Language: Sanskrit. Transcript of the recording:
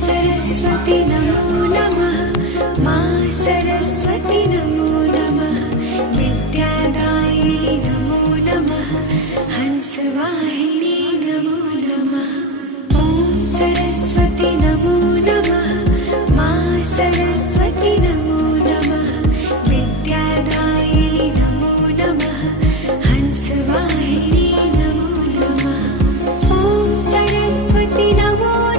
सरस्वती नमो नमः। मा सरस्वती नमो नमः। विद्यादायिनी नमो नमः। हंसवाहिनी नमो नमः। ॐ सरस्वती नमो नमः। मा सरस्वती नमो नमः। विद्यादायिनी नमो नमः। हंसवाहिनी नमो नमः। ॐ सरस्वती नमो